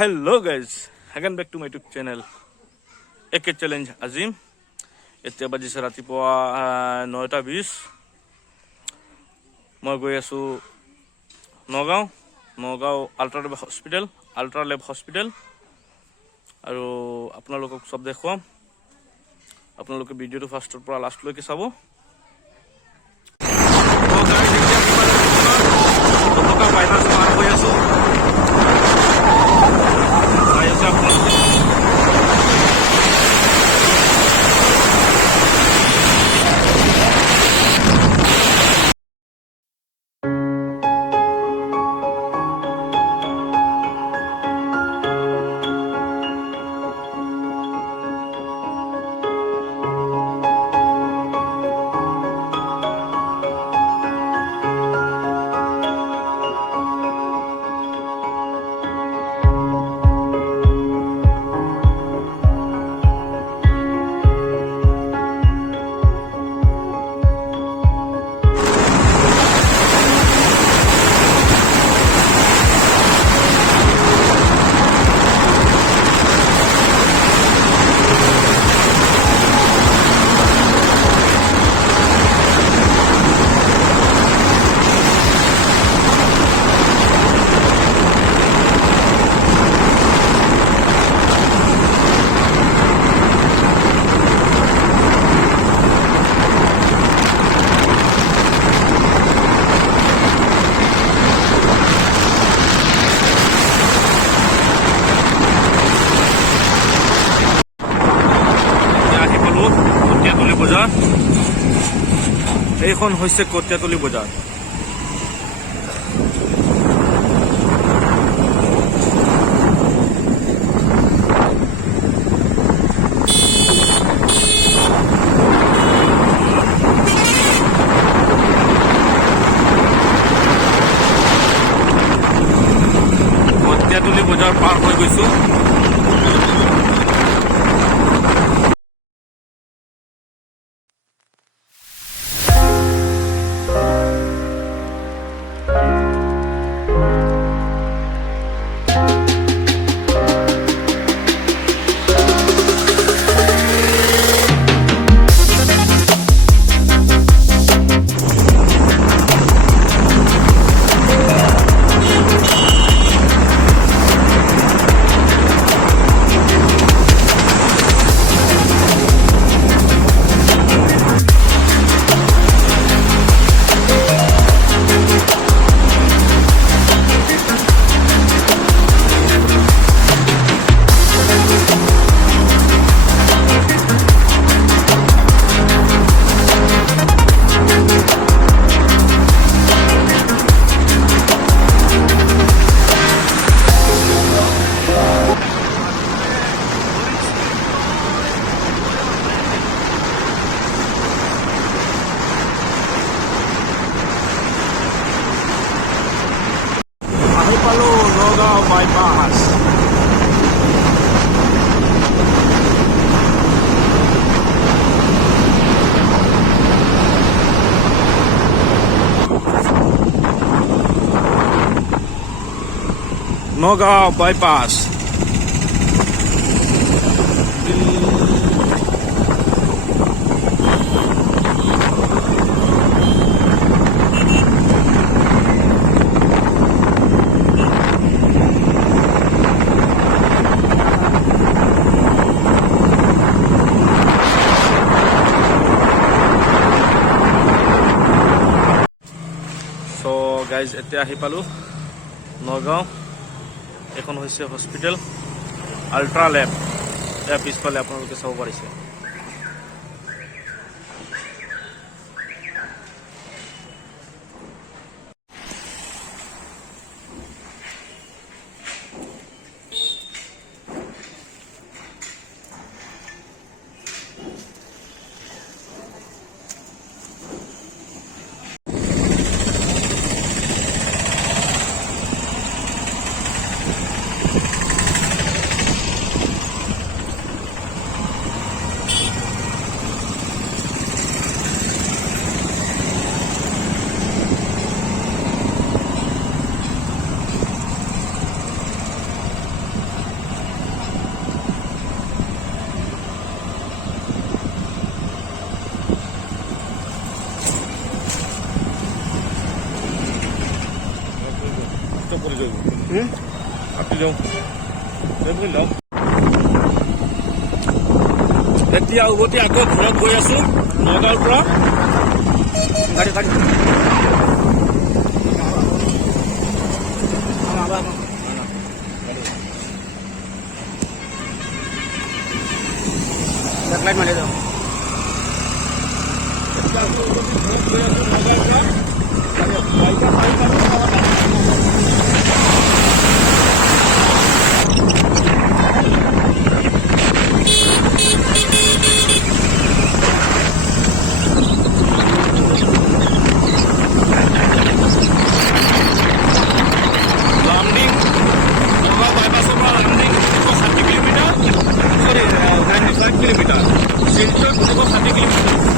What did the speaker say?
Hello guys, again back to my YouTube channel. AK challenge Azim. এতিয়া বাজিছে ৰাতিপুৱা 9:20 মই গৈ আছো নগাঁও আল্ট্ৰালেব হস্পিটেল আৰু আপোনালোকক সব দেখুৱাম আপোনালোকে ভিডিঅটো ফাৰ্ষ্টৰ পৰা লাষ্টলৈকে চাব এইখন হৈছে কটীয়াতলী বজাৰ কটীয়াতলী বজাৰ পাৰ হৈ গৈছো Nagaon bypass. Nagaon bypass. Guys এতিয়া আহি পালো নগাঁও এখন হৈছে হস্পিটেল আল্ট্ৰালেব ইয়াৰ পিছফালে আপোনালোকে চাব পাৰিছে কাটি যাওঁ লম এতিয়া উভতি আকৌ ঘৰত গৈ আছো নগাঁৱৰ পৰা গাড়ী গাড়ী লাইট মাৰি যাওঁ किलोमीटर 60 किलोमीटर